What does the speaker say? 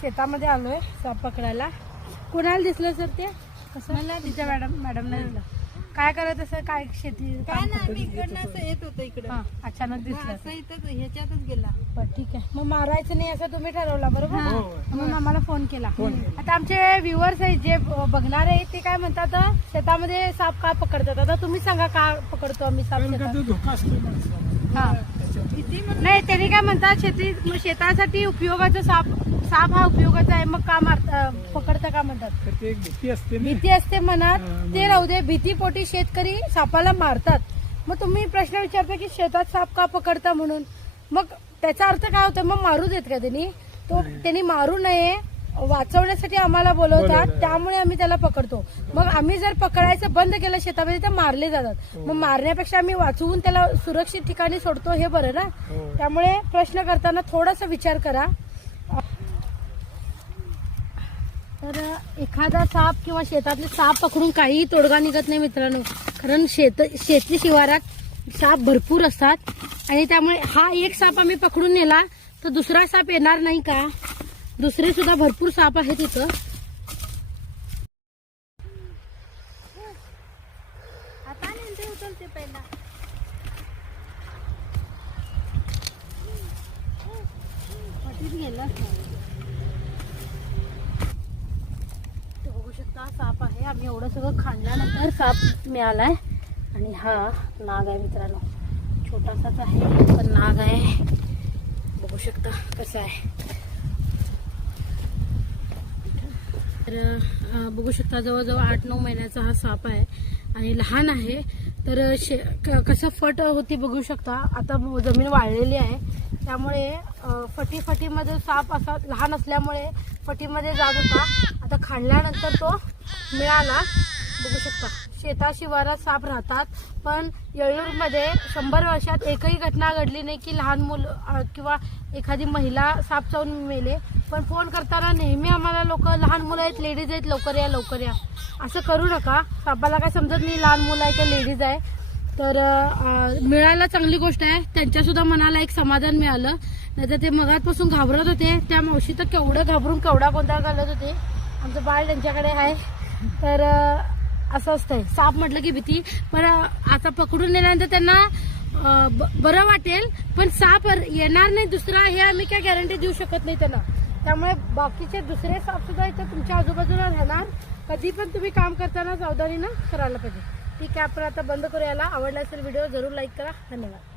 शेतामध्ये आलोय साप पकडायला. कुणाला दिसलं सर ते? कसं मला तिच्या मॅडमला दिसलं. काय करत असं काय शेती? काय नाही, मी इकडनं असं येत होतं इकडं. अचानक दिसलं असं इथं ह्याच्यातच गेला. ठीक आहे. मग मारायचं नाही असं तुम्ही ठरवलं बरोबर? म्हणून आम्हाला फोन केला. आता आमचे व्ह्युअर्स आहेत जे बघणार आहेत ते काय म्हणतात शेतामध्ये साप का पकडतात? आता तुम्ही सांगा का पकडतो आम्ही साप शेतात? हा नाही, त्यांनी काय म्हणतात शेतासाठी उपयोगाचा साप हा उपयोगाचा आहे, मग का पकडता का म्हणतात? भीती असते मनात. ते राहू दे, भीतीपोटी शेतकरी सापाला मारतात. मग तुम्ही प्रश्न विचारता की शेतात साप का पकडता म्हणून, मग त्याचा अर्थ काय होतं? मग मारू देत का त्यांनी मारू नये, वाचवण्यासाठी आम्हाला बोलवतात, त्यामुळे आम्ही त्याला पकडतो. मग आम्ही जर पकडायचं बंद केलं शेतामध्ये तर मारले जातात. मग मारण्यापेक्षा आम्ही वाचवून त्याला सुरक्षित ठिकाणी सोडतो, हे बरं ना? त्यामुळे प्रश्न करताना थोडासा विचार करा. तर एखादा साप किंवा शेतातले साप पकडून काहीही तोडगा निघत नाही मित्रांनो, कारण शेती शिवारात साप भरपूर असतात आणि त्यामुळे हा एक साप आम्ही पकडून नेला तर दुसरा साप येणार नाही का? दुसरे सुद्धा भरपूर साप आहेत इथं. आता नेमके उचलते पहिला. गेला बघू शकता साप आहे. आम्ही एवढं सगळं खाल्ल्यानंतर साप मिळालाय आणि हा नाग आहे मित्रांनो. छोटासाच आहे पण नाग आहे. बघू शकता कसा आहे. तर बघू शकता जवळजवळ 8-9 महिन्याचा हा साप आहे आणि लहान आहे. तर कसं फट होती बघू शकता. आता जमीन वाळलेली आहे त्यामुळे फटीमध्ये साप असा लहान असल्यामुळे फटीमध्ये जात होता. आता खाल्ल्यानंतर तो मिळाला. बघू शकता शेता शिवारात साप राहतात, पण येळूरमध्ये 100 वर्षात एकही घटना घडली नाही की लहान मुलं किंवा एखादी महिला साप चावून मेले. पण फोन करताना नेहमी आम्हाला लोक लहान मुलं आहेत, लेडीज आहेत, लवकर या लवकर या, असं करू नका. सापाला काय समजत नाही लहान मुलं आहे की लेडीज आहे. तर मिळायला चांगली गोष्ट आहे. त्यांच्या सुद्धा मनाला एक समाधान मिळालं. नाहीतर ते मगातपासून घाबरत होते. त्या मावशी तर केवढं घाबरून केवढा गोंधळ घालत होते. आमचं बाळ त्यांच्याकडे आहे. तर असं असतंय, साप म्हटलं की भीती. पण आता पकडून नेल्यानंतर त्यांना बरं वाटेल, पण साप येणार नाही दुसरा हे आम्ही काय गॅरंटी देऊ शकत नाही त्यांना. त्यामुळे बाकीचे दुसरे साप सुद्धा इथं तुमच्या आजूबाजूला राहणार. कधी पण तुम्ही काम करताना सावधानीनं करायला पाहिजे. ठीक आहे, आपण आता बंद करूया. आवडला असेल व्हिडिओ जरूर लाईक करा. धन्यवाद.